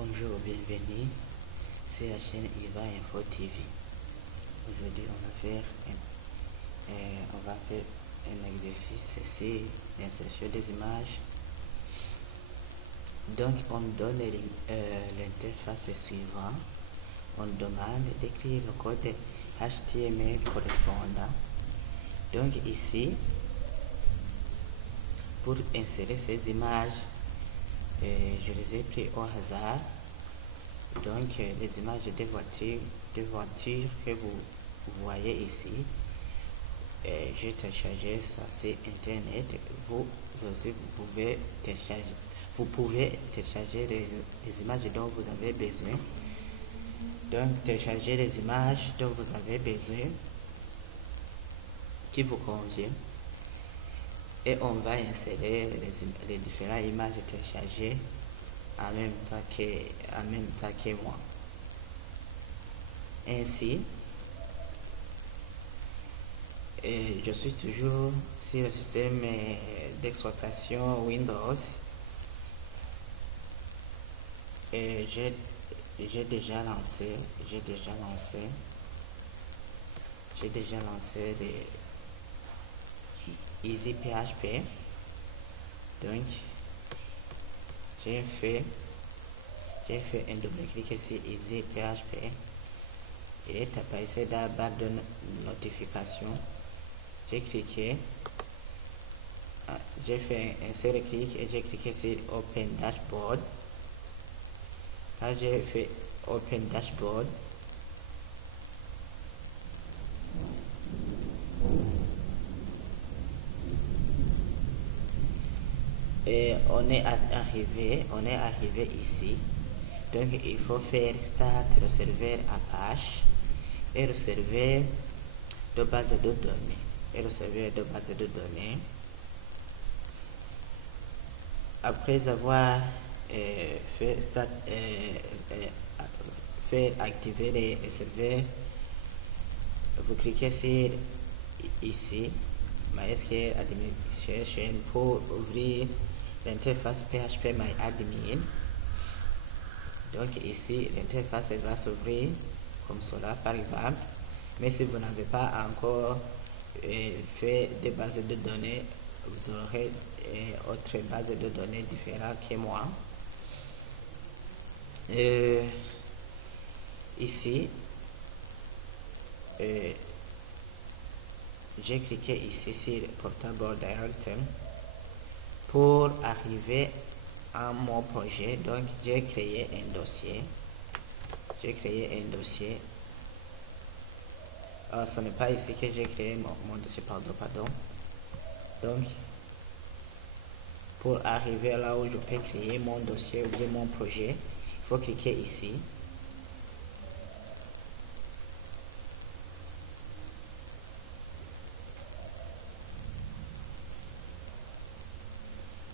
Bonjour, bienvenue sur la chaîne Iva Info TV. Aujourd'hui, on va faire un exercice sur l'insertion des images. Donc, on donne l'interface suivante. On demande d'écrire le code HTML correspondant. Donc, ici, pour insérer ces images, je les ai pris au hasard. Donc les images de voitures que vous voyez ici, j'ai téléchargé ça sur internet. Vous aussi vous pouvez télécharger les images dont vous avez besoin. Donc télécharger les images dont vous avez besoin qui vous conviennent. Et on va insérer les différentes images téléchargées en même temps que moi. Ainsi, je suis toujours sur le système d'exploitation Windows et j'ai déjà lancé les EasyPHP. Donc j'ai fait un double-clic sur EasyPHP. Il est apparu dans la barre de notification. J'ai cliqué, j'ai fait un seul clic et j'ai cliqué sur Open Dashboard. Là j'ai fait Open Dashboard. Et on est arrivé ici. Donc il faut faire Start le serveur Apache et le serveur de base de données. Après avoir fait activer les serveurs, vous cliquez sur ici MySQL Administration pour ouvrir l'interface PHPMyAdmin. Donc ici l'interface va s'ouvrir comme cela par exemple. Mais si vous n'avez pas encore fait des bases de données, vous aurez autre base de données différentes que moi. Ici j'ai cliqué ici sur Portable Directory pour arriver à mon projet. Donc j'ai créé un dossier. Ce n'est pas ici que j'ai créé mon dossier, pardon. Donc pour arriver là où je peux créer mon dossier ou bien mon projet, il faut cliquer ici.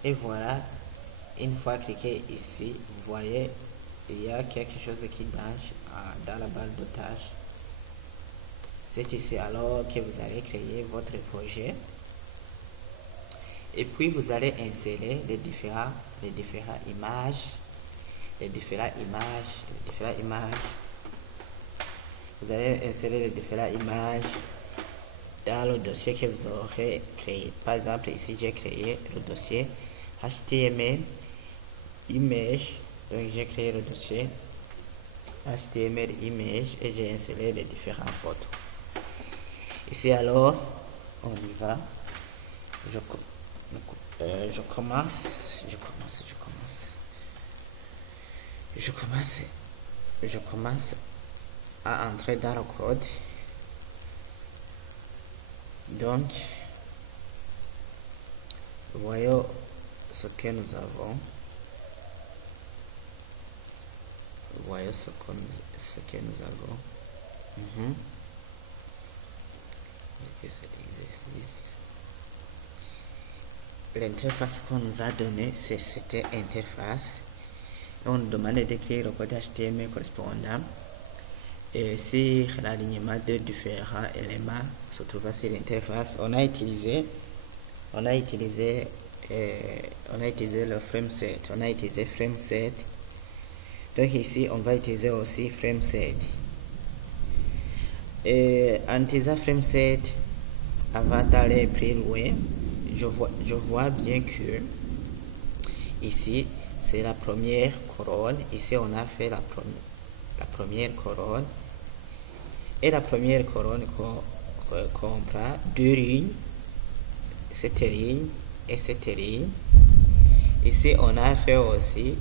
Et voilà, une fois cliqué ici, vous voyez, il y a quelque chose qui danse dans la barre de tâches. C'est ici alors que vous allez créer votre projet. Et puis vous allez insérer les différentes images. Vous allez insérer les différentes images dans le dossier que vous aurez créé. Par exemple, ici j'ai créé le dossier HTML image. Donc j'ai créé le dossier HTML image et j'ai inséré les différentes photos. Ici alors, on y va. Je commence à entrer dans le code. Donc voyons ce que nous avons. Cet exercice, l'interface qu'on nous a donné, c'est cette interface. On nous demandait d'écrire le code HTML correspondant et sur l'alignement de différents éléments se trouvant sur l'interface. On a utilisé le frame set. Donc ici, on va utiliser aussi FrameSet. Et en utilisant FrameSet, avant d'aller plus loin, je vois bien que ici, c'est la première couronne. Ici, on a fait la première couronne. Et la première couronne comprend deux lignes, cette ligne et cette ligne. Ici, on a fait aussi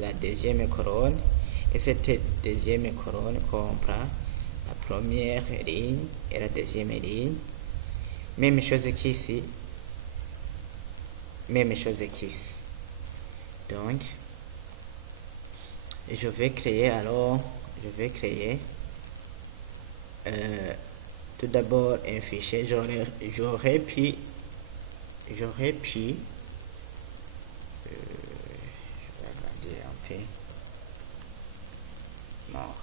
la deuxième couronne. Et cette deuxième couronne comprend la première ligne et la deuxième ligne. Même chose qu'ici. Même chose qu'ici. Donc, je vais créer tout d'abord un fichier. J'aurais pu je vais agrandir un peu. Non,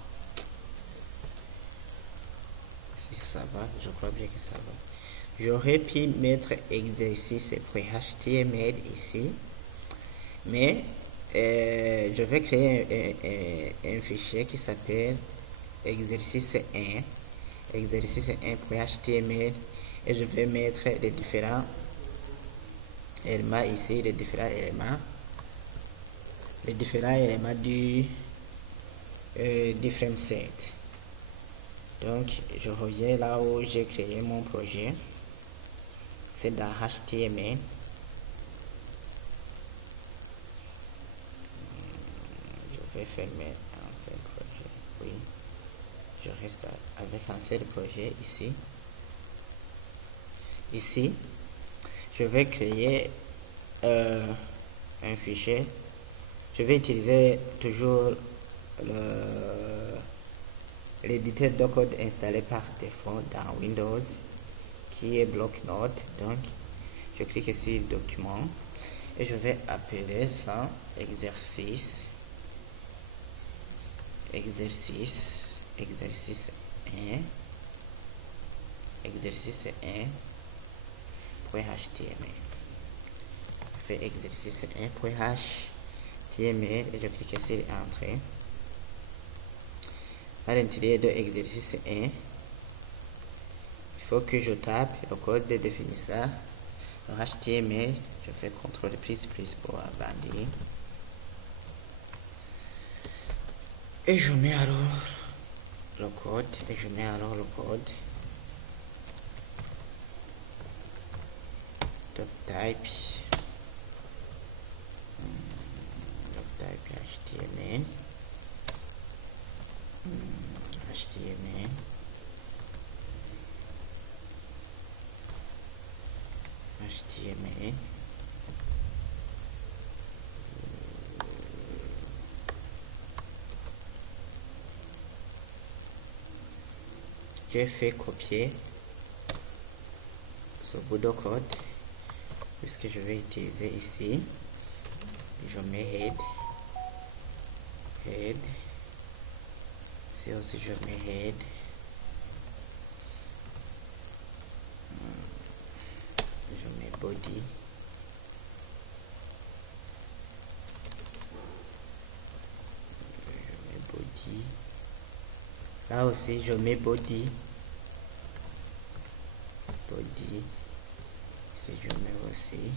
si ça va, je crois bien que ça va. J'aurais pu mettre exercice.html ici, mais je vais créer un fichier qui s'appelle exercice1 exercice1.html et je vais mettre les différents éléments ici, les différents éléments du FrameSet. Donc je reviens là où j'ai créé mon projet, c'est dans HTML. Je vais fermer un seul projet, oui, je reste avec un seul projet ici. Je vais créer un fichier. Je vais utiliser toujours l'éditeur de code installé par défaut dans Windows, qui est bloc-notes. Donc je clique sur document et je vais appeler ça exercice 1 exercice1.html. Je fais exercice1.html et je clique sur entrée. À l'intérieur de exercice 1, il faut que je tape le code de définisseur. Le HTML, je fais CTRL++ pour agrandir. Et je mets alors le code. Type HTML. J'ai fait copier ce bout de code puisque je vais utiliser ici. Je mets head. Ici aussi je mets head. Je mets body. Là aussi je mets body. Ici je mets aussi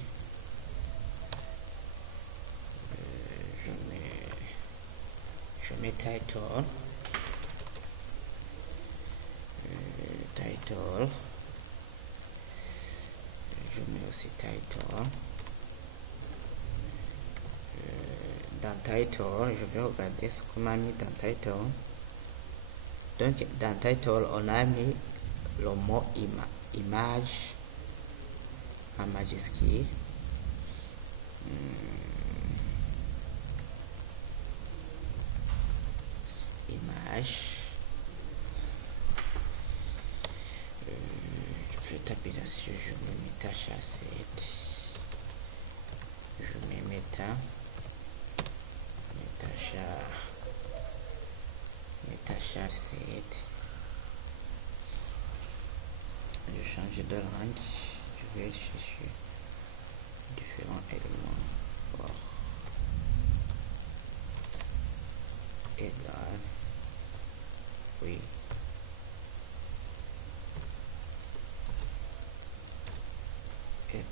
je mets title. Je mets aussi title. Dans title, je vais regarder ce qu'on a mis dans title. Donc dans title, on a mis le mot image en majuscule. Image. Je vais taper là-dessus, je mets meta-char7. Je mets meta-char7. Je change de langue. Je vais chercher différents éléments.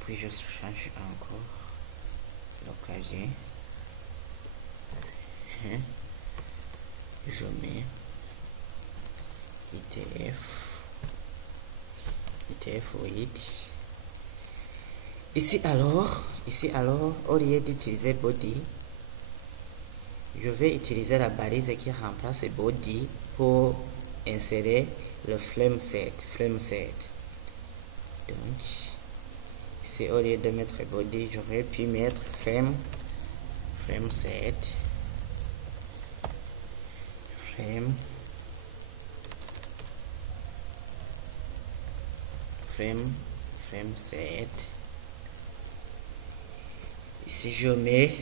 puis je change encore le clavier. Je mets ITF 8. Ici alors, au lieu d'utiliser body, je vais utiliser la balise qui remplace body pour insérer le frame set. Donc, ici au lieu de mettre body, j'aurais pu mettre frame set. Frame set. Ici je mets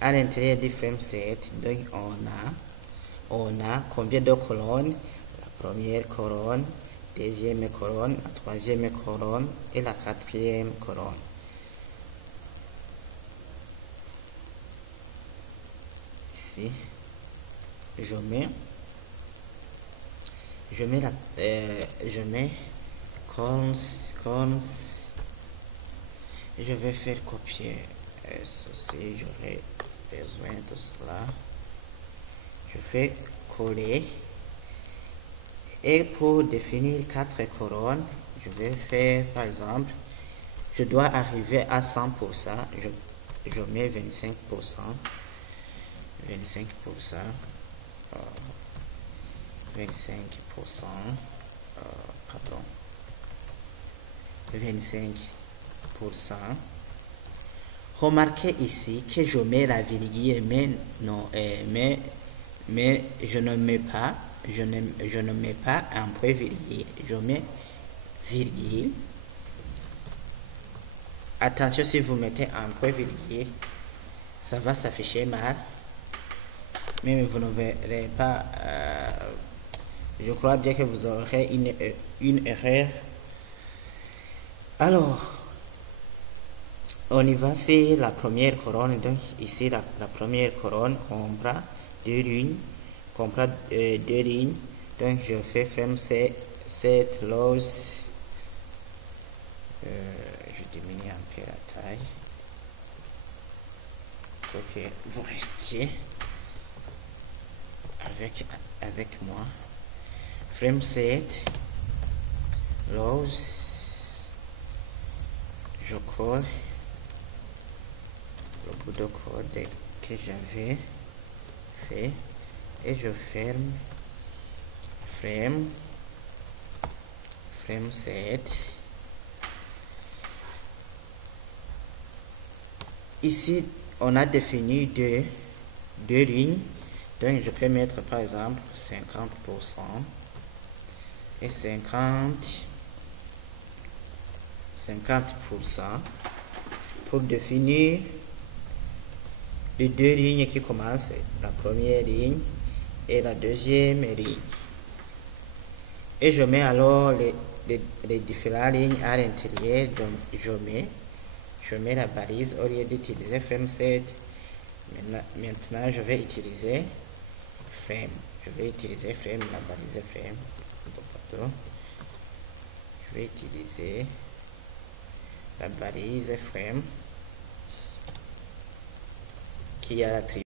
à l'intérieur du frame set, donc on a combien de colonnes? La première colonne, deuxième colonne, la troisième colonne et la quatrième colonne. Ici je mets cons. Je vais faire copier ceci, j'aurai besoin de cela. Je fais coller, et pour définir 4 colonnes, je vais faire par exemple, je dois arriver à 100%, je mets 25%, pardon, 25%. Remarquez ici que je mets la virgule, mais non, mais je ne mets pas un point virgule, je mets virgule. Attention, si vous mettez un point virgule, ça va s'afficher mal, mais vous ne verrez pas. Je crois bien que vous aurez une erreur. Alors, on y va, c'est la première colonne. Donc ici la première colonne comprend deux lignes, donc je fais frame set rows. Je diminue un peu la taille. Il faut que vous restiez avec moi. Frame set rows, je colle le bout de code que j'avais fait et je ferme frame set. Ici on a défini deux lignes, donc je peux mettre par exemple 50% et 50% pour définir les deux lignes qui commencent, la première ligne et la deuxième ligne. Et je mets alors les différentes lignes à l'intérieur. Donc je mets la balise au lieu d'utiliser frame set. Maintenant je vais utiliser frame. La balise frame. Je vais utiliser la balise frame qui a l'attribut